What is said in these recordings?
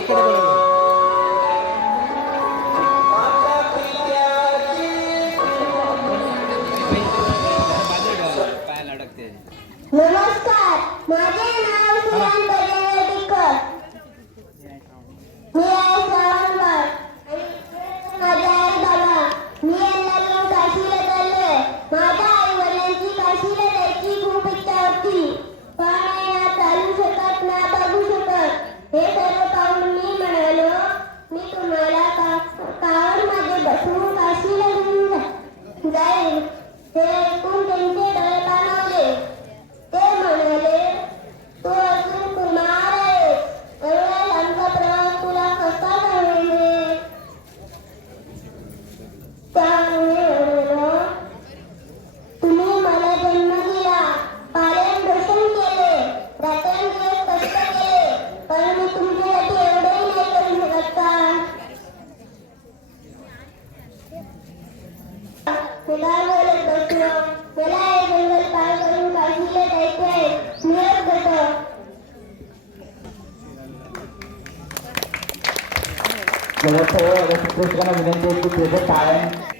इकडे बघा. नमस्कार माझे नाव सुमन बजेवाडीकर मी मी तुम्हाला का कावडमध्ये बसून काशीला घेऊन जाईल. हे ऐकून त्यांचे मुलांवर बसून मला एक पाय करून बाजूला जायचे आहे मिळत होतं विनंती होती त्याचं कारण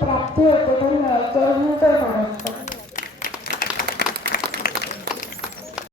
प्राप्ति होते पण कळून